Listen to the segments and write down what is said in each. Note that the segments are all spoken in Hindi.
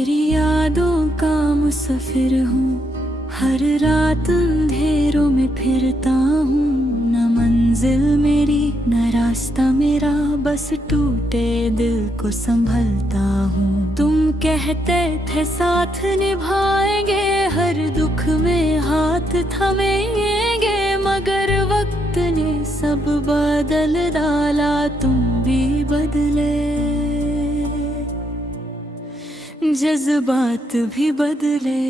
तेरी यादों का मुसाफिर हूँ, हर रात अंधेरों में फिरता हूँ। न मंजिल मेरी न रास्ता मेरा, बस टूटे दिल को संभलता हूँ। तुम कहते थे साथ निभाएंगे, हर दुख में हाथ थमेंगे, मगर वक्त ने सब बदल डाला, तुम भी बदले, जज्बात भी बदले।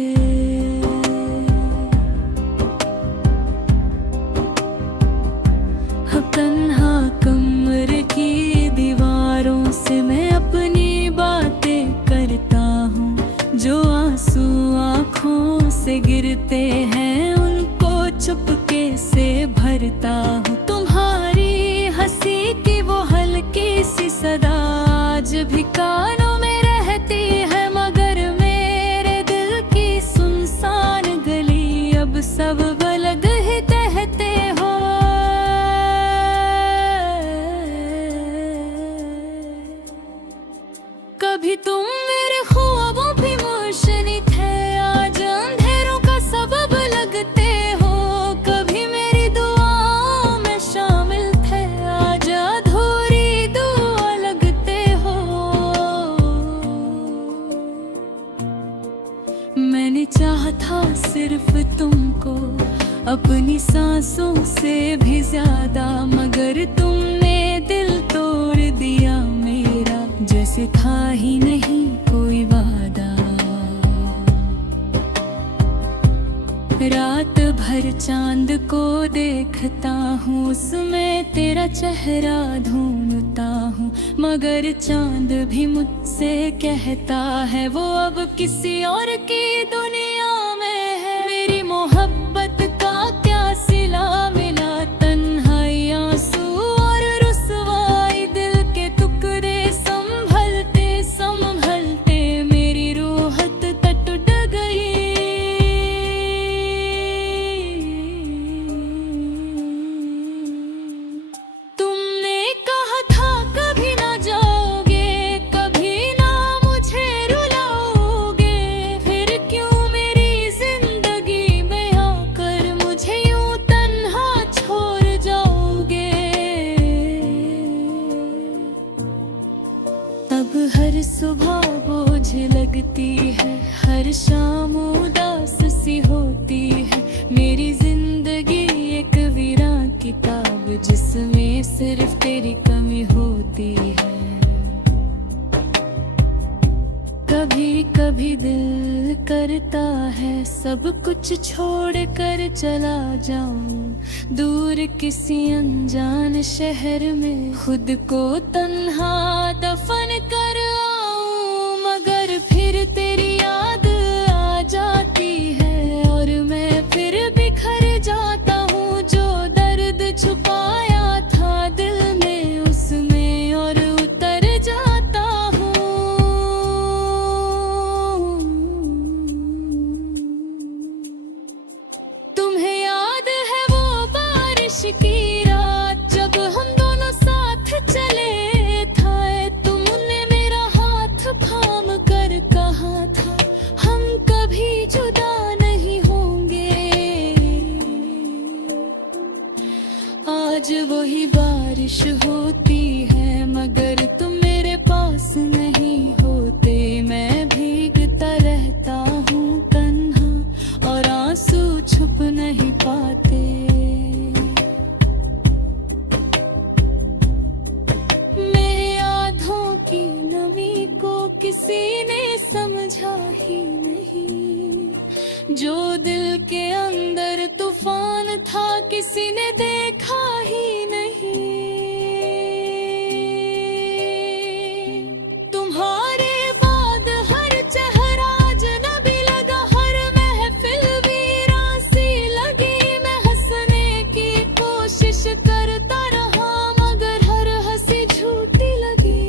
तन्हा कमरे की दीवारों से मैं अपनी बातें करता हूँ। जो आंसू आँखों से गिरते हैं, उनको चुपके से भरता हूँ। तुम्हारी हंसी की वो हल्की सी सदा आज भी कानों में रहती है, मगर मेरे दिल की सुनसान गली अब सब अलग ही कहते हो। कभी तुम मेरे ख्वाबों पे रोशनी थे, आज अंधेरों का सबब लगते हो। कभी मेरी दुआओं में शामिल थे, आज अधूरी दुआ लगते हो। मैंने चाहा था सिर्फ तुमको अपनी सांसों से भी ज्यादा, मगर तुमने दिल तोड़ दिया मेरा, जैसे था ही नहीं कोई वादा। रात भर चांद को देखता हूँ, उसमें तेरा चेहरा ढूंढता हूँ, मगर चांद भी मुझसे कहता है वो अब किसी और की दुनिया में है। मेरी मोहब्बत का क्या सिला मिला, तन्हाई आंसू और रुसवाई, दिल के टुकड़े संभलते संभलते मेरी रूह टूट गई। तुमने कहा था कभी ना जाओगे, कभी ना मुझे रुलाओगे, फिर क्यों मेरी जिंदगी में आकर मुझे यूं तन्हा छोड़ जाओगे। अब हर सुबह बोझ लगती है, हर शाम उदास सी होती है। मेरी जिंदगी एक वीरान किताब, जिसमें सिर्फ तेरी कमी होती है। कभी कभी दिल करता है सब कुछ छोड़ कर चला जाऊं, दूर किसी अनजान शहर में खुद को तन्हा दफन कर आऊं। मगर फिर तेरी याद आ जाती है और मैं फिर बिखर जाता हूँ। जो दर्द छुपाया था दिल में, उसमें और उतर जाता हूँ। तुम्हें याद है वो बारिश की रात, जब हम दोनों साथ चले थे। तुमने मेरा हाथ थाम कर कहा था हम कभी जुदा नहीं होंगे। आज वही बारिश होती है, मगर तुम मेरे पास नहीं होते। मैं भीगता रहता हूँ तन्हा, और आंसू छुप नहीं पाते। मेरे आँखों की नमी को किसी ने समझा ही नहीं, जो दिल के अंदर तूफान था किसी ने देखा ही नहीं। तुम्हारे बाद हर चेहरा अजनबी लगा, हर महफिल वीरान सी लगी। मैं हंसने की कोशिश करता रहा, मगर हर हंसी झूठी लगी।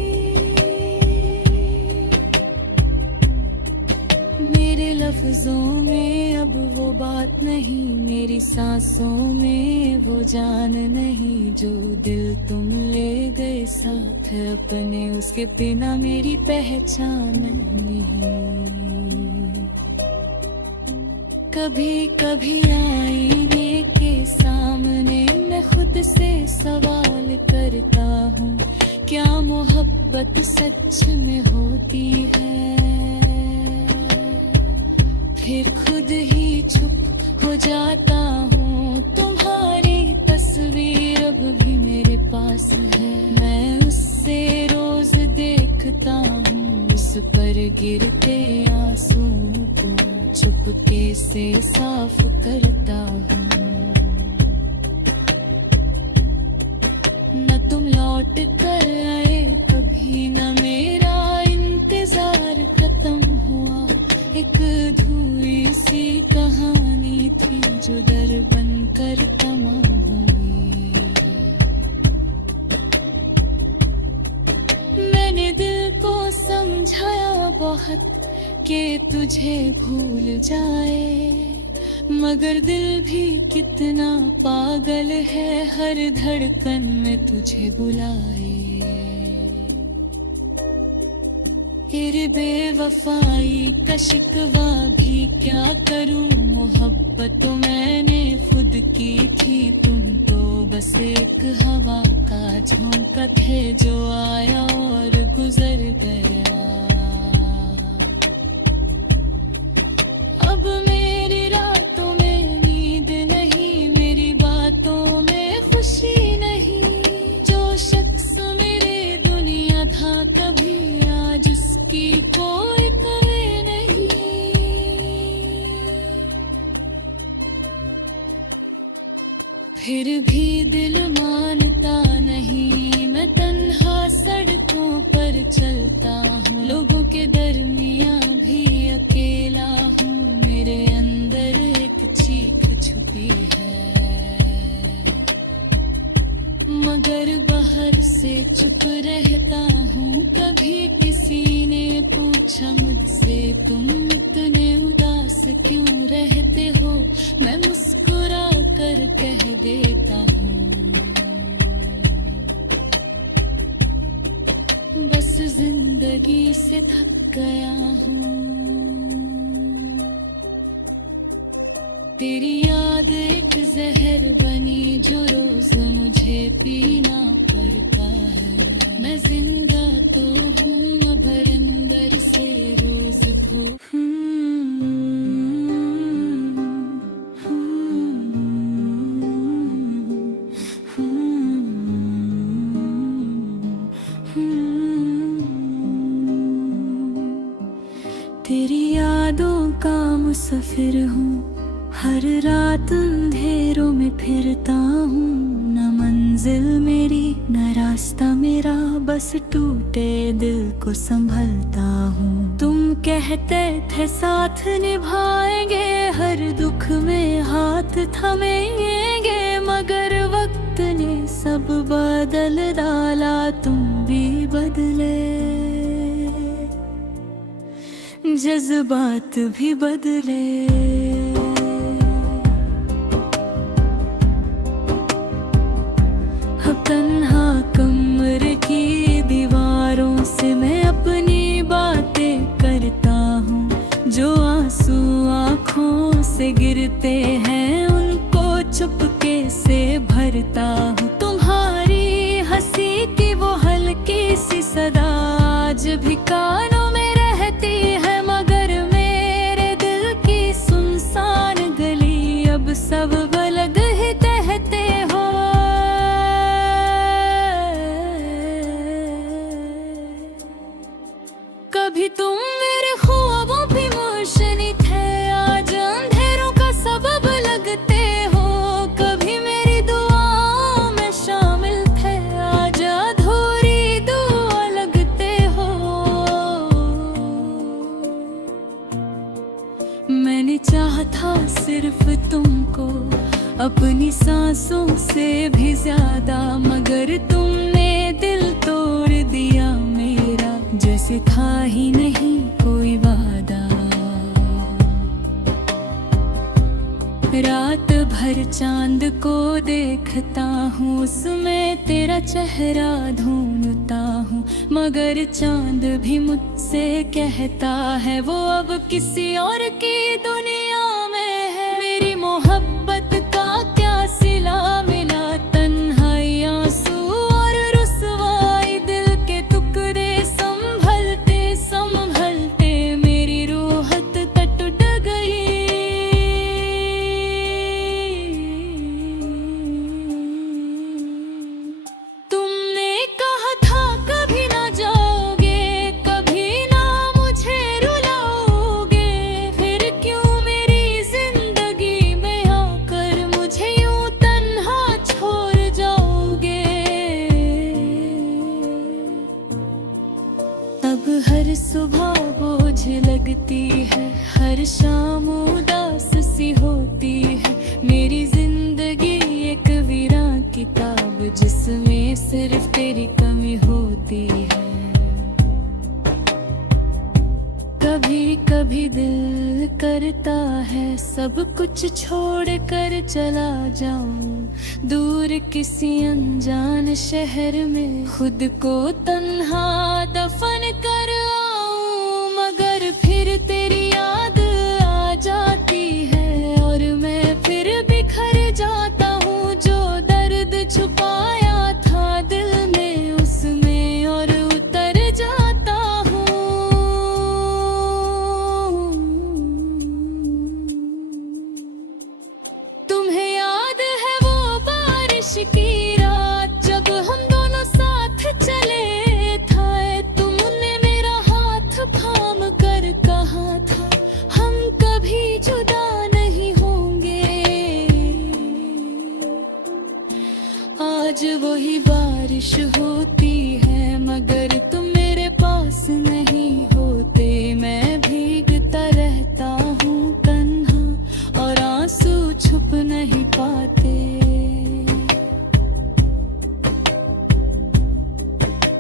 मेरे लफ्जों में अब वो बात नहीं, मेरी सांसों में वो जान नहीं। जो दिल तुम ले गए साथ अपने, उसके बिना मेरी पहचान नहीं। कभी कभी आईने के सामने मैं खुद से सवाल करता हूँ, क्या मोहब्बत सच में होती है? फिर खुद ही चुप हो जाता हूँ, तुम्हारी तस्वीर अब भी मेरे पास है। मैं उससे रोज देखता हूँ, इस पर गिरते आंसू को चुपके से साफ करता हूँ। न तुम लौट कर आए कभी, न मेरा इंतजार खत्म हुआ। एक अधूरी सी कहानी थी जो दर बन कर तमाम हुई। मैंने दिल को समझाया बहुत कि तुझे भूल जाए, मगर दिल भी कितना पागल है, हर धड़कन में तुझे बुलाए। तेरे बेवफाई का शिकवा भी क्या करूं, मोहब्बत तो मैंने खुद की थी, तुम तो बस एक हवा का झोंका थे जो आया और गुजर गया। अब मेरी रातों में नींद नहीं, मेरी बातों में खुशी नहीं। जो शख्स मेरे दुनिया था कभी, आज उसकी कोई कमी नहीं। फिर भी दिल मानता नहीं, मैं तन्हा सड़कों पर चलता हूँ, लोगों के दरमियाँ भी अकेला हूँ। मेरे अंदर एक चीख छुपी है, मगर बाहर से चुप रहता हूँ। कभी किसी ने पूछा मुझसे, तुम इतने उदास क्यों रहते हो? मैं मुस्कुरा कर कह देता हूँ, बस जिंदगी से थक गया हूँ। तेरी याद एक जहर बनी जो रोज मुझे पीना पड़ता है। मैं जिंदा तो हूँ मगर अंदर से रोज भूख। तेरी यादों का मुसाफिर हूँ, हर रात अंधेरों में फिरता हूँ। न मंजिल मेरी न रास्ता मेरा, बस टूटे दिल को संभलता हूँ। तुम कहते थे साथ निभाएंगे, हर दुख में हाथ थमेंगे, मगर वक्त ने सब बदल डाला, तुम भी बदले, जज्बात भी बदले। अब तन्हा कमरे की दीवारों से मैं अपनी बातें करता हूँ। जो आंसू आँखों से गिरते हैं उनको चुपके से भरता हूँ। तुम्हारी हंसी की वो हल्की सी सदा आज भी कानों में रहती है, मगर मेरे दिल की सुनसान गली अब सब अलग ही कहते हो। कभी तुम मेरे ख्वाबों पे रोशनी थे, आज अंधेरों का सबब लगते हो। कभी मेरी दुआओं में शामिल थे, आज अधूरी दुआ लगते हो। मैंने चाहा था सिर्फ तुमको अपनी सांसों से भी ज्यादा, मगर तुमने दिल तोड़ दिया मेरा, जैसे था ही नहीं कोई वादा। रात भर चांद को देखता हूँ, उसमें तेरा चेहरा ढूंढता हूँ, मगर चांद भी मुझसे कहता है वो अब किसी और की दुनिया में है। मोहब्बत का क्या सिला मिला, तन्हाई आंसू और रुसवाई, दिल के टुकड़े संभलते संभलते मेरी रूहत टूट गई। तुमने कहा था कभी ना जाओगे, कभी ना मुझे रुलाओगे, फिर क्यों मेरी जिंदगी में आकर मुझे यूं तन्हा छोड़ जाओगे। अब हर सुबह बोझ लगती है, हर शाम उदास सी होती है, मेरी जिंदगी एक वीरान किताब जिसमें सिर्फ तेरी कमी होती है। कभी कभी दिल करता है सब कुछ छोड़ कर चला जाऊं, दूर किसी अनजान शहर में खुद को तन्हा दफन कर आऊं, मगर फिर तेरी याद आ जाती है और मैं फिर बिखर जाता हूँ। जो दर्द छुपाया था दिल में उसमें और उतर जाता हूँ। तुम्हें याद है वो बारिश की रात जब हम दोनों साथ चले थे, तुमने मेरा हाथ थाम कर कहा था हम कभी जुदा नहीं होंगे। आज वही बारिश होती है मगर तुम मेरे पास नहीं होते, मैं भीगता रहता हूँ तन्हा और आंसू छुप नहीं पाते।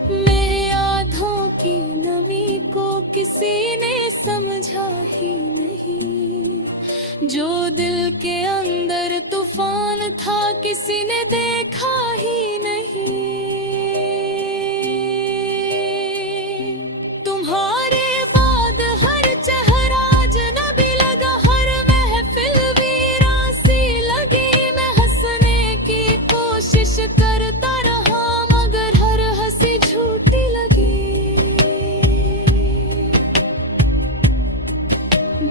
मेरे आँखों की नमी को किसी ने समझा ही नहीं, जो दिल के अंदर तूफान था किसी ने देखा ही नहीं। तुम्हारे बाद हर चेहरा अजनबी लगा, हर महफिल वीरान सी लगी, मैं हंसने की कोशिश करता रहा मगर हर हंसी झूठी लगी।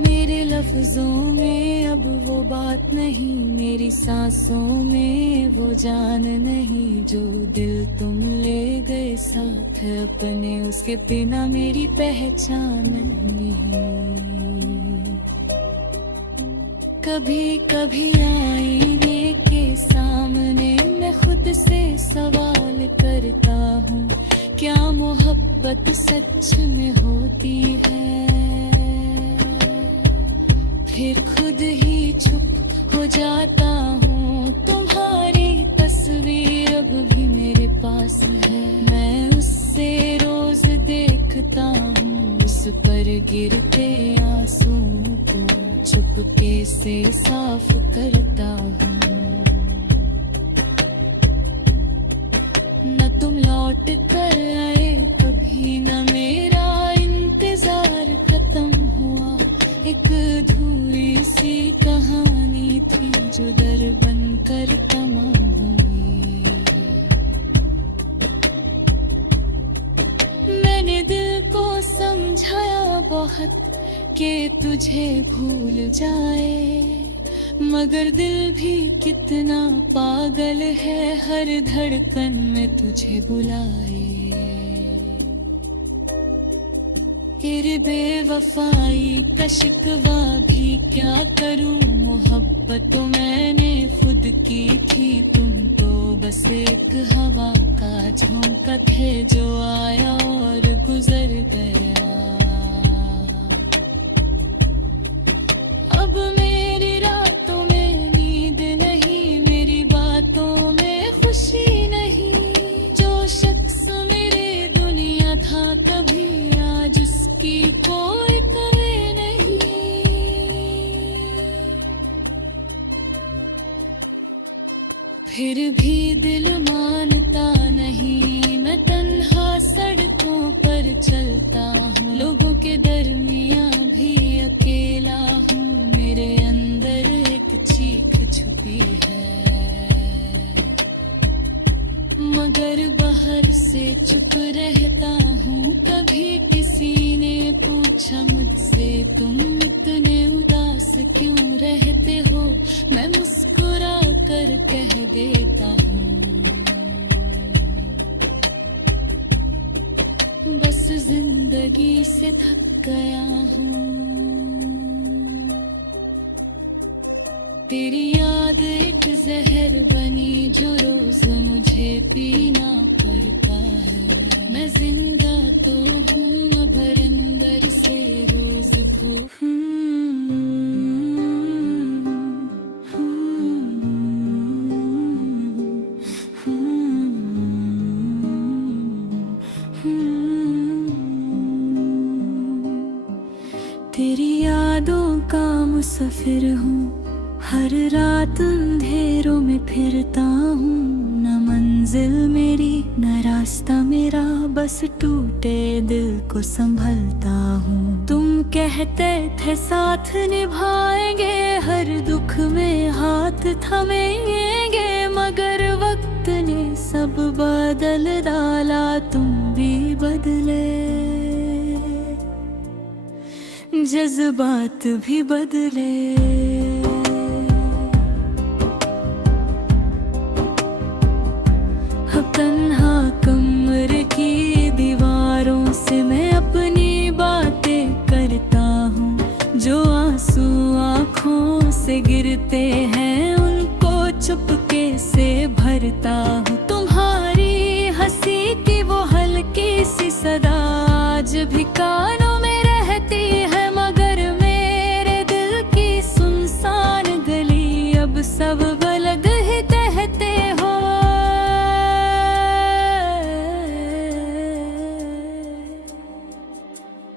मेरे लफ्जों में अब वो बात नहीं, मेरी सांसों में वो जान नहीं, जो दिल तुम ले गए साथ अपने उसके बिना मेरी पहचान नहीं। कभी कभी आईने के सामने मैं खुद से सवाल करता हूँ, क्या मोहब्बत सच में होती है। फिर खुद ही चुप हो जाता हूँ, तुम्हारी तस्वीर अब भी मेरे पास है, मैं उससे रोज देखता हूँ, उस पर गिरते आंसू को चुपके से साफ करता हूँ। न तुम लौट कर आए कभी, न मेरा इंतजार खत्म हुआ, एक अधूरी सी कहानी थी जो दर बनकर तमाम हुई। मैंने दिल को समझाया बहुत कि तुझे भूल जाए, मगर दिल भी कितना पागल है, हर धड़कन में तुझे बुलाए। तेरे बेवफाई का शिकवा भी क्या करूं, मोहब्बत तो मैंने खुद की थी, तुम तो बस एक हवा का झोंका थे जो आया और गुजर गया। अब मेरी रातों में नींद नहीं, मेरी बातों में खुशी नहीं, जो शख्स मेरे दुनिया था कभी आज उसकी कोई कमी नहीं। फिर भी दिल मानता नहीं, मैं तन्हा सड़कों पर चलता हूँ, लोगों के दरमियाँ भी अकेला हूँ, मेरे अंदर एक चीज चुप रहता हूँ। कभी किसी ने पूछा मुझसे तुम इतने उदास क्यों रहते हो, मैं मुस्कुरा कर कह देता हूँ बस जिंदगी से थक गया हूँ। तेरी याद एक जहर बनी जो रोज मुझे पीना पड़ता है। मैं जिंदा तो हूँ मगर अंदर से रोज भूख। तेरी यादों का मुसाफिर हूँ, हर रात अंधेरों में फिरता हूँ। न मंजिल मेरी न रास्ता मेरा, बस टूटे दिल को संभलता हूँ। तुम कहते थे साथ निभाएंगे, हर दुख में हाथ थमेंगे, मगर वक्त ने सब बदल डाला, तुम भी बदले, जज्बात भी बदले। तन्हा कमरे की दीवारों से मैं अपनी बातें करता हूँ। जो आंसू आँखों से गिरते हैं उनको चुपके से भरता हूँ। तुम्हारी हंसी की वो हल्की सी सदा आज भी कानों में रहती है, मगर मेरे दिल की सुनसान गली अब सब अलग ही कहते हो।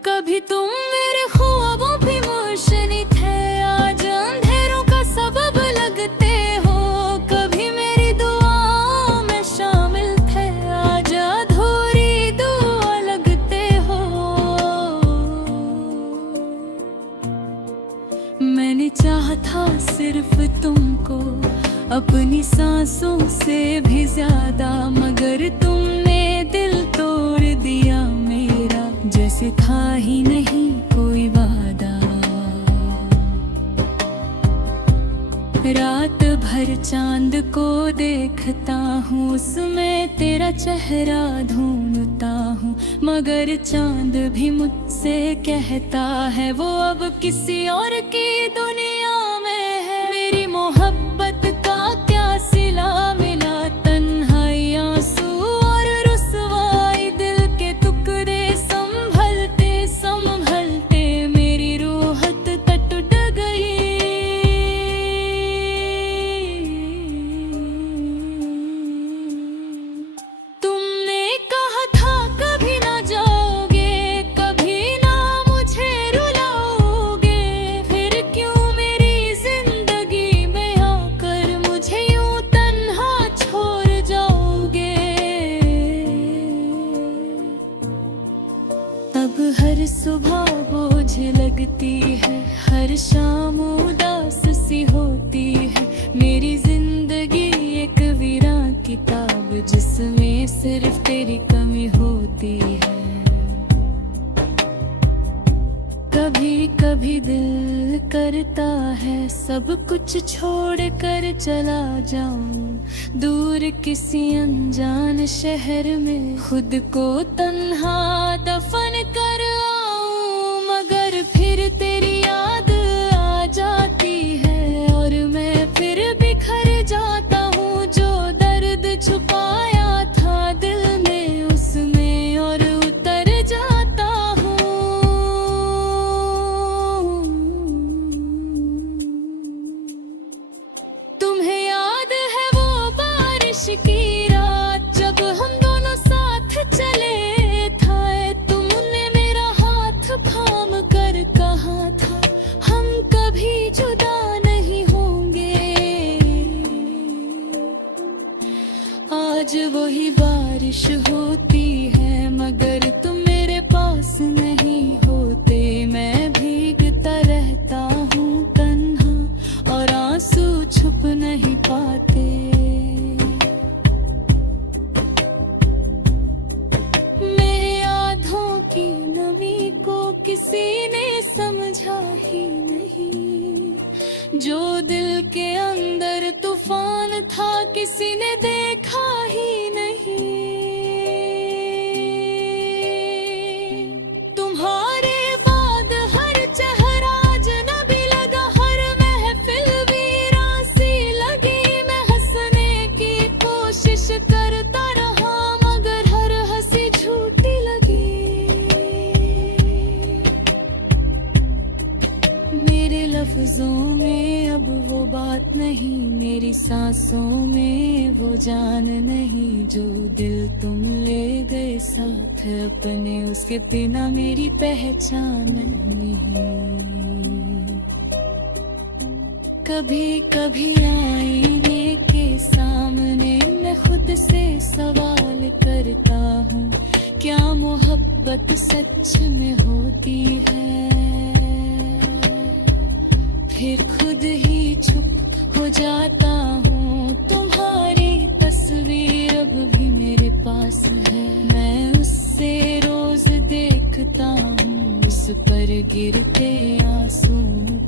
कभी तुम मेरे ख्वाबों पे रोशनी थे, आज अंधेरों का सबब लगते हो। कभी मेरी दुआओं में शामिल थे, आज अधूरी दुआ लगते हो। मैंने चाहा था सिर्फ तुमको अपनी सांसों से भी ज्यादा, मगर तुमने दिल तोड़ दिया मेरा, जैसे था ही नहीं कोई वादा। रात भर चांद को देखता हूँ, उसमें तेरा चेहरा ढूंढता हूँ, मगर चांद भी मुझसे कहता है वो अब किसी और की दुनिया में है। मेरी मोहब्बत का क्या सिला मिला, तन्हाई आंसू और रुसवाई, दिल के टुकड़े संभलते संभलते मेरी रूह टूट गई। तुमने कहा था कभी ना जाओगे, कभी ना मुझे रुलाओगे, फिर क्यों मेरी जिंदगी में आकर मुझे यूं तन्हा छोड़ जाओगे। अब हर सुबह बोझ लगती है, हर शाम उदास सी होती है। मेरी जिंदगी एक वीरान किताब जिसमें सिर्फ तेरी कमी होती है। कभी कभी दिल करता है सब कुछ छोड़ कर चला जाऊं, दूर किसी अनजान शहर में खुद को तन्हा दफन कर आऊं, मगर फिर तेरी याद आ जाती है और मैं फिर बिखर जाता हूँ। जो दर्द छुपाया था दिल में उसमें और उतर जाता हूँ। तुम्हें याद है वो बारिश की रात जब हम दोनों साथ चले थे, तुमने मेरा हाथ थाम कर कहा था हम कभी जुदा नहीं होंगे। आज वही बारिश होती है मगर तुम मेरे पास नहीं होते। मैं भीगता रहता हूँ तन्हा और आंसू छुप नहीं पाते। के अंदर तूफान था, किसी ने देखा ही नहीं। तुम्हारे बाद हर चेहरा अजनबी लगा, हर महफिल वीरान सी लगी। मैं हंसने की कोशिश करता रहा, मगर हर हंसी झूठी लगी। मेरे लफ्जों में अब वो बात नहीं, मेरी सांसों में वो जान नहीं। जो दिल तुम ले गए साथ अपने, उसके बिना मेरी पहचान नहीं। कभी कभी आईने के सामने मैं खुद से सवाल करता हूँ, क्या मोहब्बत सच में होती है? फिर खुद ही चुप हो जाता हूँ। तुम्हारी तस्वीर अब भी मेरे पास है, मैं उससे रोज देखता हूँ। उस पर गिरते आंसू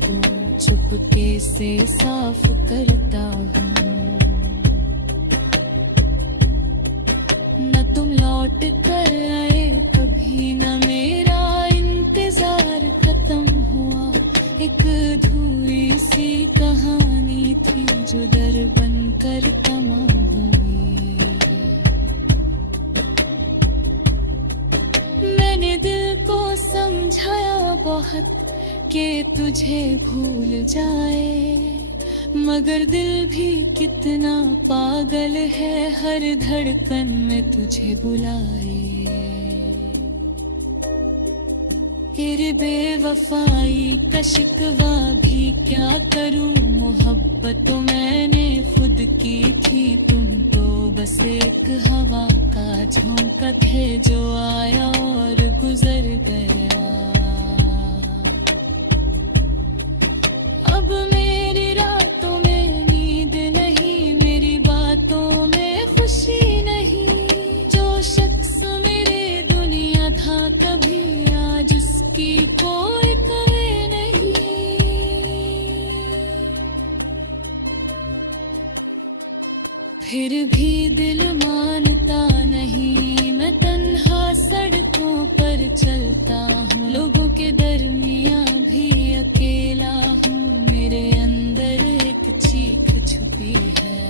को चुपके से साफ करता हूँ। न तुम लौट कर आए कभी, न मेरा इंतजार खत्म हुआ। एक अधूरी सी कहानी थी जो दर बनकर तमाम हुई। मैंने दिल को समझाया बहुत कि तुझे भूल जाए, मगर दिल भी कितना पागल है, हर धड़कन में तुझे बुलाए। तेरे बेवफाई का शिकवा भी क्या करूं, मोहब्बत तो मैंने खुद की थी। तुम तो बस एक हवा का झोंका थे जो आया और गुजर गया। अब मेरी रातों में नींद नहीं, मेरी बातों में खुशी नहीं। जो शख्स मेरे दुनिया था कभी, आज उसकी कोई कमी नहीं। फिर भी दिल मानता नहीं, मैं तन्हा सड़कों पर चलता हूँ। लोगों के दरमियाँ भी अकेला हूँ, मेरे अंदर एक चीख छुपी है,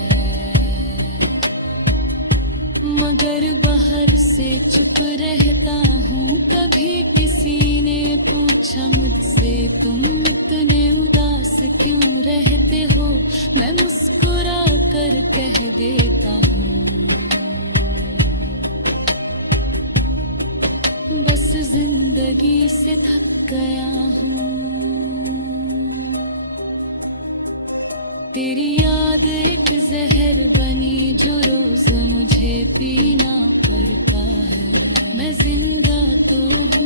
मगर बाहर से चुप रहता हूँ। कभी किसी ने पूछा मुझसे, तुम इतने उदास क्यों रहते हो? मैं मुस्कुरा कर कह देता हूँ, बस जिंदगी से थक गया हूँ। तेरी याद एक जहर बनी जो रोज मुझे पीना पड़ता है। मैं जिंदा तो हूँ